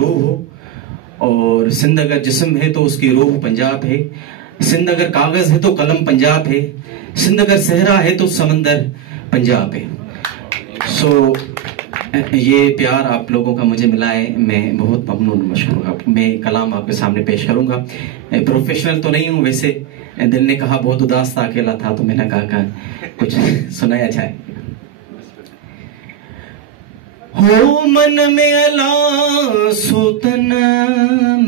रूह हो, और सिंध अगर जिस्म है तो उसकी रूह पंजाब है, सिंध अगर कागज है तो कलम पंजाब है, सिंध अगर सहरा है तो समंदर पंजाब है। सो ये प्यार आप लोगों का मुझे मिला है, मैं बहुत ममनून मशहूर। मैं कलाम आपके सामने पेश करूंगा। प्रोफेशनल तो नहीं हूँ वैसे, दिल ने कहा बहुत उदास था, अकेला था, तो मैंने कहा कुछ सुनाया जाए। हो मन में अला सुतन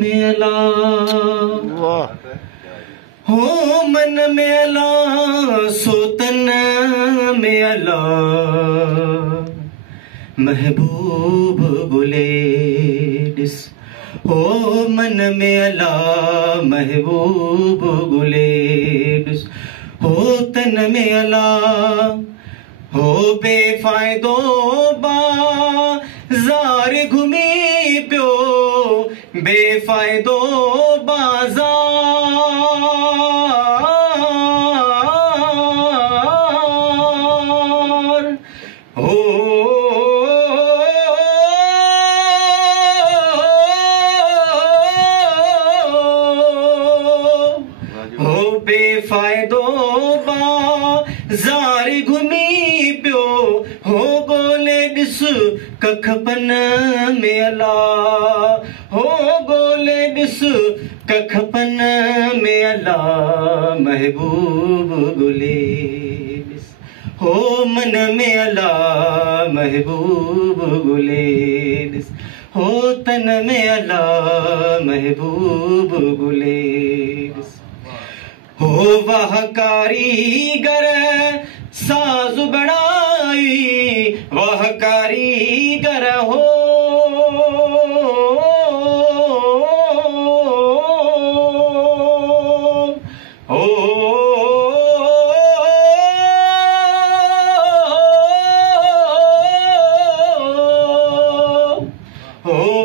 में अला, हो मन में अला सुतन में अला, महबूब गुलेडिस, हो मन में अला महबूब गुलेडिस, हो तन में अला, हो बेफायदो बाजार घूमी प्यो, बेफायदो बाजार, हो बेफायदो बाजार घूमी प्यो, हो गोले डिस कखपन में अला, हो गोले डिस कखपन में अला, महबूब गुलेडिस, हो मन में अला महबूब गुलेडिस, हो तन में अला महबूब गुलेडिस, हो वह कारीगर साज बनाई, वह कारीगर हो,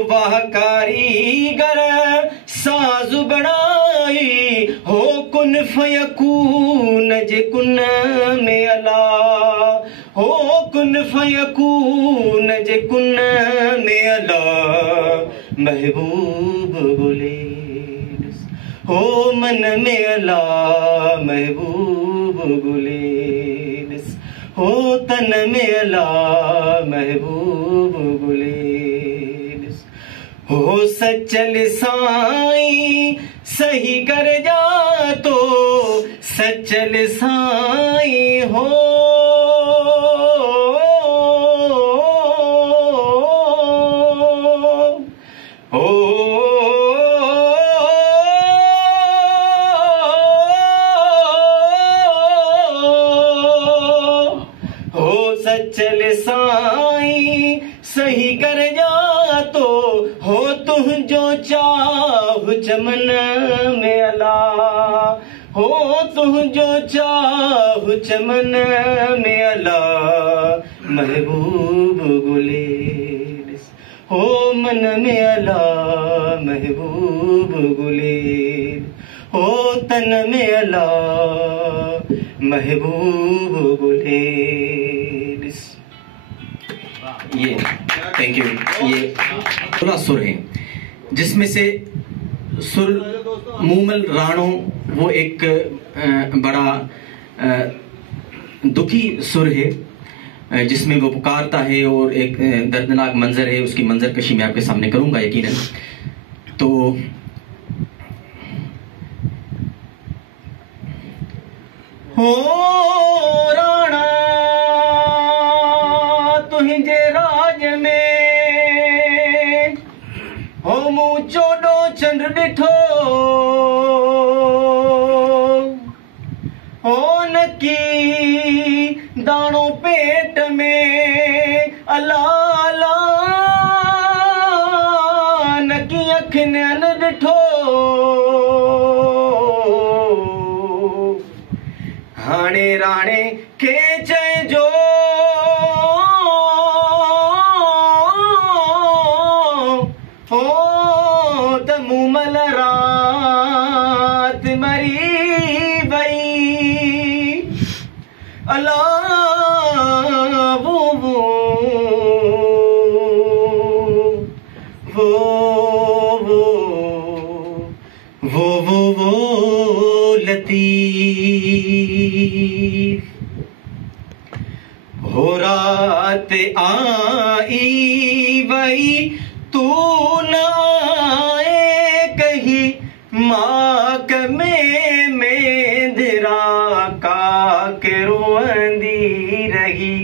वह कारीगर साज बनाई, हो कुन फयकून जे कुन में अला, हो कुन फयकून जे कुन में अला, महबूब गुलेडिस, हो मन में अला महबूब गुलेडिस, हो तन में अला महबूब गुलेडिस, हो सचल साईं सही कर जा तो, सचल साईं हो, हो सचल साईं सही कर जा तो, हो तुह जो चाह चमन में अला, हो तुह जो चाह चमन में अला, महबूब गुलेडिस, हो मन में अला महबूब गुलेडिस, हो तन में अला महबूब गुलेडिस। ये थैंक यू। ये 16 सुर हैं, जिसमें से सुर मूमल राणो वो एक बड़ा दुखी सुर है, जिसमें वो पुकारता है और एक दर्दनाक मंजर है, उसकी मंजर कशी मैं आपके सामने करूंगा यकीनन। तो हो राणा तुहिंजे राज में, हो मूं चोॾो चंड ॾिठो, हो नकी दाणो पेट में, अला अला नकी अखियुनि ॾिठो, हाणे राणे खे चइजो, हो त मूमल रात मरी वई, अला वो वो लतीफ हो रात आई वही तू न आए कहीं माक में धरा का के रोंदी रही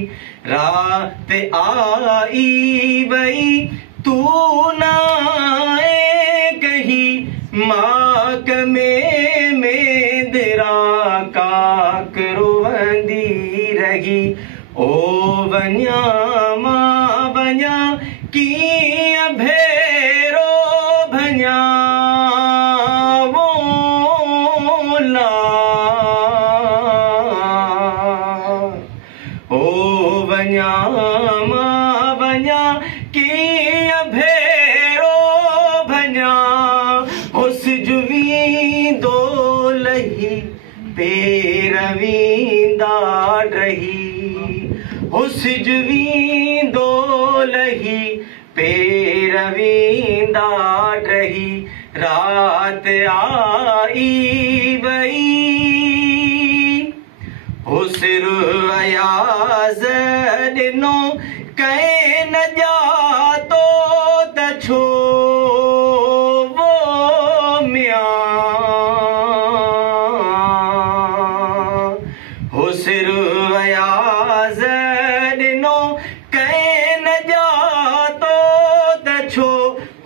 रात आई वही तू न आए कहीं माक में धरा का के रोंदी रही ओ वन्या मां वन्या की भेरो भन्या वोला ओ वन्या मां वन्या की भेरो भन्या उस जुवी दो लही पेरवींदा रही उस जुवी दो लही पेरवींदा रही रात आई वही उस रुयाज़ दिनो कहीं न जातो तछो वो मिया उस रुयाज़ दिनो कहीं न जातो तछो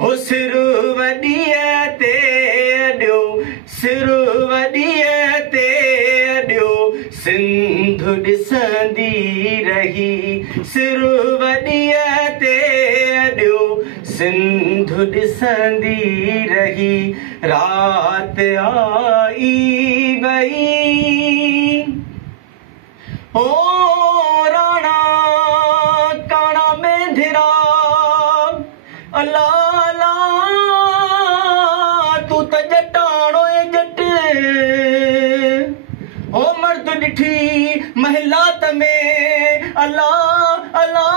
उस रुवडीअ ते ॾियो सिरुवडीअ ते ॾियो सिंध ॾिसंदी रही सिरुवडीअ ते ॾियो सिंध ॾिसंदी रही रात आई वही ओ राणा काणा मेंधिरा अलाला तू त जटाणो जट ओ मर्द ॾिठी महिलात में अला अला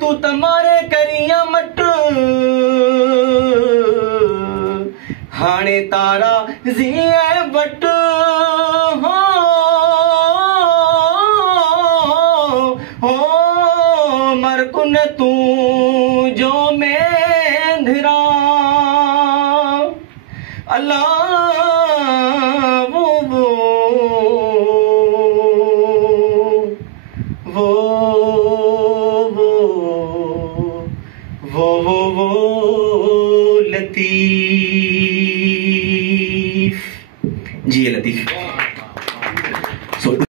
तू त मारे करिया मट हाणे तारा ज़ीअ वट मरकुन तू जो मेंधिरा अल्लाह वो लतीफ जी लतीफ।